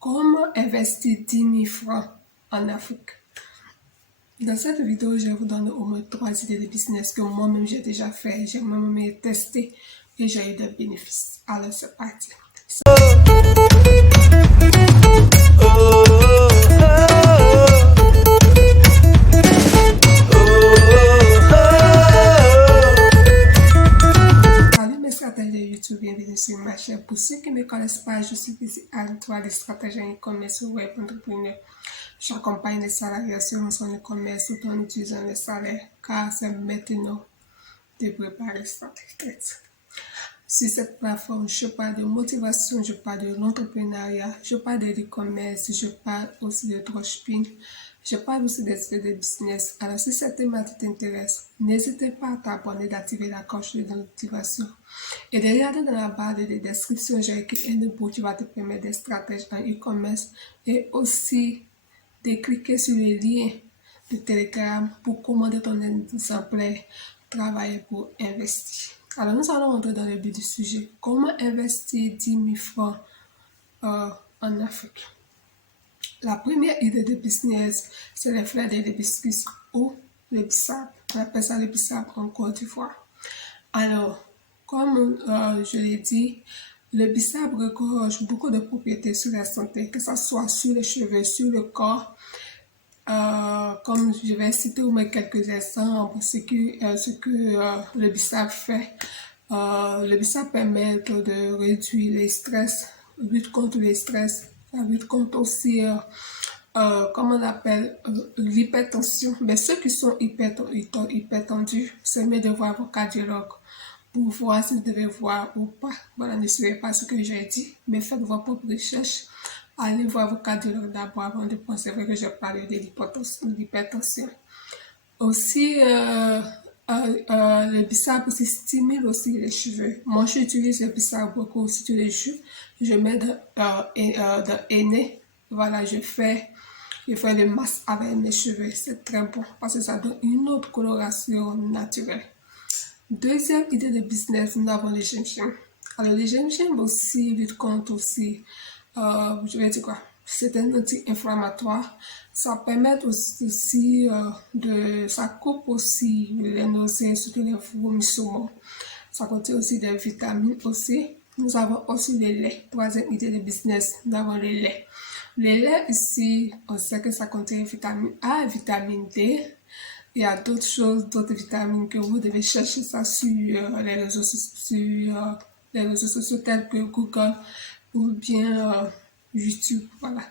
Comment investir 10 000 francs en Afrique? Dans cette vidéo, je vais vous donner au moins 3 idées de business que moi-même j'ai déjà fait, j'ai moi-même testé et j'ai eu des bénéfices. Alors c'est parti. Salut mes stratèges de YouTube, bienvenue sur ma chaîne. Pour ceux qui ne me connaissent pas, je suis ici Antoine, des stratèges en e-commerce web entrepreneur. J'accompagne les salariés sur son e-commerce tout en utilisant les salaires car c'est maintenant de préparer sa tête. Sur cette plateforme, je parle de motivation, je parle de l'entrepreneuriat, je parle de l'e-commerce, je parle aussi de dropshipping, je parle aussi des idées de business. Alors si cette thématique t'intéresse, n'hésitez pas à t'abonner, d'activer la cloche de notification. Et de regarder dans la barre de description, j'ai écrit un ebook qui va te permettre des stratèges en e-commerce et aussi de cliquer sur le lien de Telegram pour commander ton exemplaire travailler pour investir. Alors nous allons entrer dans le but du sujet. Comment investir 10 000 francs en Afrique? La première idée de business, c'est les fleurs de l'hibiscus ou le bissap. On appelle ça le bissap en Côte d'Ivoire. Alors, comme je l'ai dit, le bissap regorge beaucoup de propriétés sur la santé, que ce soit sur les cheveux, sur le corps. Comme je vais citer au moins quelques exemples, ce que le bissap fait. Le bissap permet de réduire les stress, lutte contre les stress, ça lutte contre aussi, comment on appelle, l'hypertension. Mais ceux qui sont hypertendus, c'est mieux de voir vos cardiologues pour voir si vous devez voir ou pas. Voilà, ne suivez pas ce que j'ai dit, mais faites vos propres recherches. Allez voir vos cardiologues d'abord avant de penser. C'est vrai que je parle de l'hypertension. Aussi, le bissap aussi stimule aussi les cheveux. Moi, j'utilise le bissap beaucoup aussi tous les jours. Je mets de henné. Voilà, je fais des masques avec mes cheveux. C'est très bon parce que ça donne une autre coloration naturelle. Deuxième idée de business, nous avons les gingembre. Alors, les gingembre aussi lutte contre aussi, je vais dire quoi, c'est un anti-inflammatoire. Ça permet aussi ça coupe aussi les nausées, surtout les vomissements. Ça contient aussi des vitamines aussi. Nous avons aussi le lait. Troisième idée de business, nous avons le lait. Le lait ici, on sait que ça contient vitamine A, vitamine D. Il y a d'autres choses, d'autres vitamines que vous devez chercher ça sur les réseaux sociaux tels que Google ou bien YouTube. Voilà.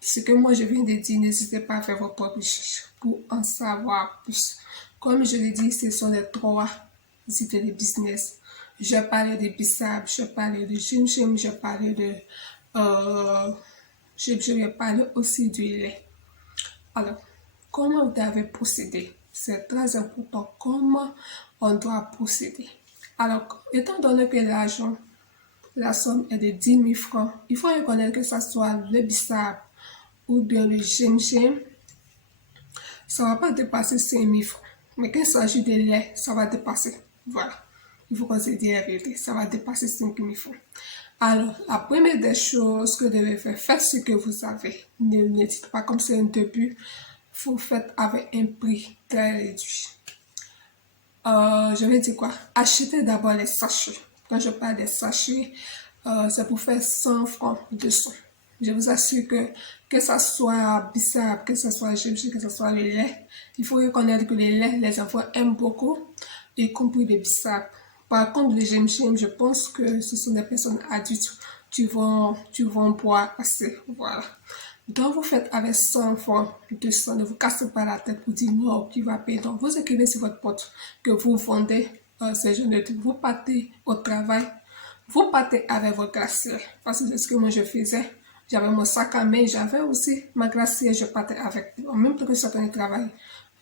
Ce que moi je viens de dire, n'hésitez pas à faire vos propres recherches pour en savoir plus. Comme je l'ai dit, ce sont les 3 idées de business. Je parlais de bissap, je parlais de gingembre, je vais parler aussi du lait. Alors, comment vous devez procéder? C'est très important. Comment on doit procéder? Alors, étant donné que la somme est de 10 000 francs, il faut reconnaître que ce soit le bissap ou bien le gingembre, ça ne va pas dépasser 5 000 francs. Mais quand il s'agit de lait, ça va dépasser. Voilà. Il faut qu'on se dise la vérité. Ça va dépasser 5 000 francs. Alors, la première des choses que vous devez faire, faites ce que vous savez. Ne dites pas comme c'est un début. Vous faites avec un prix très réduit. Je vais dire quoi? Achetez d'abord les sachets. Quand je parle des sachets, c'est pour faire 100 francs, 200. Je vous assure que ce soit bissap, que ce soit gingembre, que ce soit le lait, il faut reconnaître que le lait, les enfants aiment beaucoup, y compris le bissap. Par contre, le gingembre, je pense que ce sont des personnes adultes qui vont boire assez. Voilà. Donc, vous faites avec 100 francs, 200, ne vous cassez pas la tête pour dire non, qui va payer. Donc, vous écrivez sur votre porte que vous vendez ces jeunes de trucs. Vous partez au travail, vous partez avec votre glacière. Parce que c'est ce que moi je faisais. J'avais mon sac à main, j'avais aussi ma glacière, je partais avec. En même temps que je suis en train de travailler,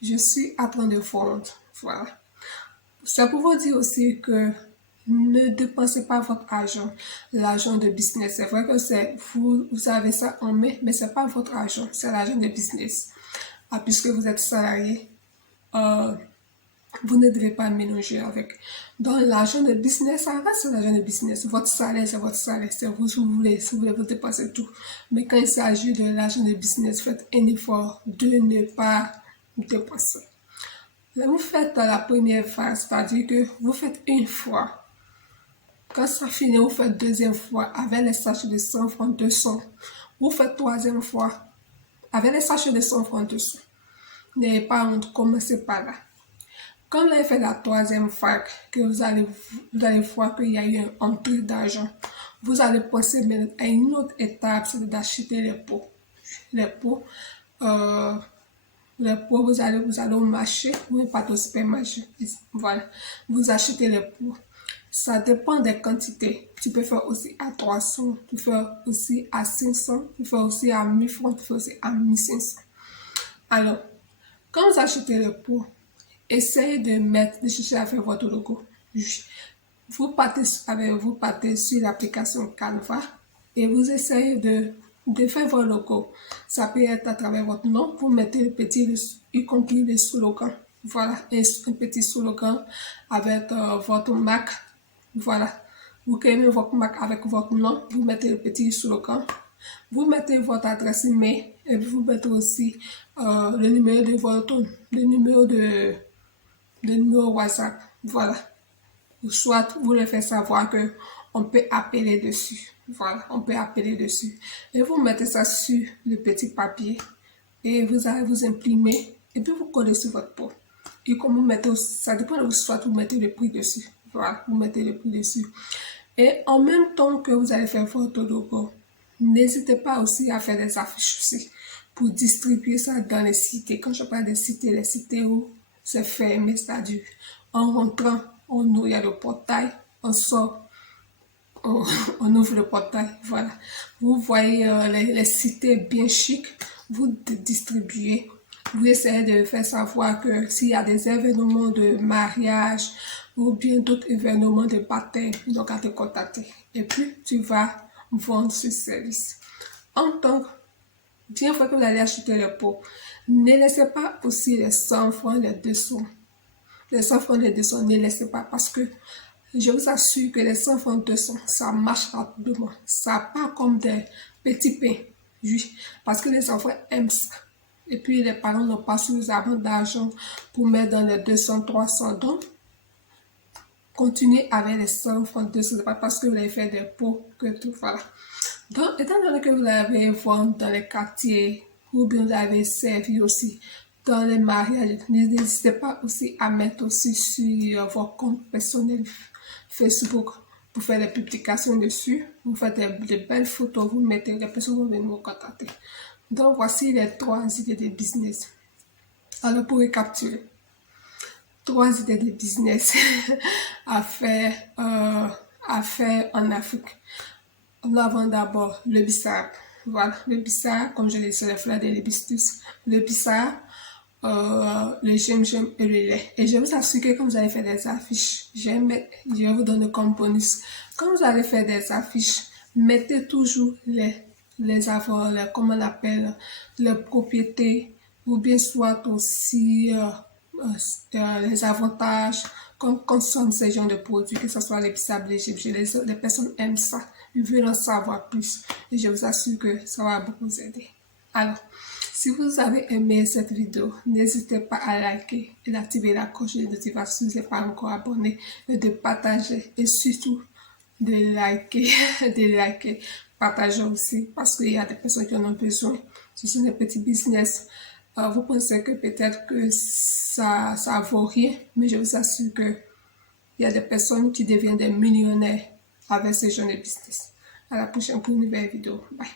je suis en train de vendre. Voilà. C'est pour vous dire aussi que ne dépensez pas votre argent, l'argent de business. C'est vrai que vous avez ça en main, mais ce n'est pas votre argent, c'est l'argent de business. Puisque vous êtes salarié, Vous ne devez pas mélanger avec. Dans l'argent de business, ça reste l'argent de business. Votre salaire, c'est votre salaire. C'est vous, si vous voulez, vous dépassez tout. Mais quand il s'agit de l'argent de business, faites un effort de ne pas dépasser. Vous faites la première phase, c'est-à-dire que vous faites une fois. Quand ça finit, vous faites deuxième fois avec les sachets de 100 francs 200. Vous faites troisième fois avec les sachets de 100 francs 200. N'ayez pas honte, commencez par là. Quand vous avez fait la troisième fois, que vous allez voir qu'il y a eu un entrée d'argent, vous allez passer à une autre étape, c'est d'acheter les pots. Les pots, vous allez au marché, vous partez au supermarché. Voilà, vous achetez les pots. Ça dépend des quantités. Tu peux faire aussi à 300, tu peux faire aussi à 500, tu peux faire aussi à 1000 francs, tu peux faire aussi à 1500. Alors, quand vous achetez le pot, essayez de chercher à faire votre logo. Vous partez sur l'application Canva et vous essayez de faire votre logo. Ça peut être à travers votre nom. Vous mettez le petit, y compris le slogan. Voilà, un petit slogan avec votre marque. Voilà, vous créez votre marque avec votre nom. Vous mettez le petit slogan. Vous mettez votre adresse email et vous mettez aussi le numéro de le numéro WhatsApp. Voilà. Ou soit vous le faites savoir que on peut appeler dessus. Voilà, on peut appeler dessus. Et vous mettez ça sur le petit papier et vous allez vous imprimer et puis vous collez sur votre pot. Et comme vous mettez, ça dépend de vous, soit vous mettez le prix dessus. Voilà, vous mettez le prix dessus. Et en même temps que vous allez faire votre logo, n'hésitez pas aussi à faire des affiches aussi pour distribuer ça dans les cités. Quand je parle des cités, les cités où c'est fermé, c'est-à-dire en rentrant, il y a le portail, on sort, on ouvre le portail, voilà. Vous voyez les cités bien chic, vous distribuez. Vous essayez de faire savoir que s'il y a des événements de mariage ou bien d'autres événements de baptême, donc à te contacter. Et puis, tu vas vendre ce service. En tant que, bien fois que vous allez acheter le pot, ne laissez pas aussi les 100 francs, les 200. Les 100 francs, les 200, ne laissez pas parce que je vous assure que les 100 francs, 200, ça marche rapidement. Ça part comme des petits pains. Oui, parce que les enfants aiment ça. Et puis les parents n'ont pas suffisamment d'argent pour mettre dans les 200, 300. Donc, continuez avec les 100 francs, 200. C'est pas parce que vous avez fait des pots que tout, voilà. Donc, étant donné que vous l'avez vendu dans les quartiers, ou bien vous l'avez servi aussi dans les mariages, n'hésitez pas aussi à mettre aussi sur vos comptes personnels Facebook pour faire des publications dessus. Vous faites de belles photos, vous mettez, les personnes vont venir vous contacter. Donc, voici les 3 idées de business. Alors, pour récapituler, 3 idées de business à faire en Afrique. Nous avons d'abord le bissap. Voilà, le bissap, comme je l'ai dit, c'est les fleurs de l'hibiscus. Le bissap, le gingembre et le lait. Et je vous assure que quand vous allez faire des affiches, je vais vous donner comme bonus. Quand vous allez faire des affiches, mettez toujours comment on appelle, les propriétés, ou bien soit aussi les avantages qu'on consomme ces genres de produits, que ce soit les bissap, les gingembre. Les personnes aiment ça, ils veulent en savoir plus. Et je vous assure que ça va beaucoup vous aider. Alors, si vous avez aimé cette vidéo, n'hésitez pas à liker et d'activer la cloche de notification si vous n'êtes pas encore abonné, et de partager et surtout de liker, Partagez aussi parce qu'il y a des personnes qui en ont besoin. Ce sont des petits business. Vous pensez que peut-être que ça vaut rien, mais je vous assure que il y a des personnes qui deviennent des millionnaires avec ce genre de business. À la prochaine pour une nouvelle vidéo. Bye.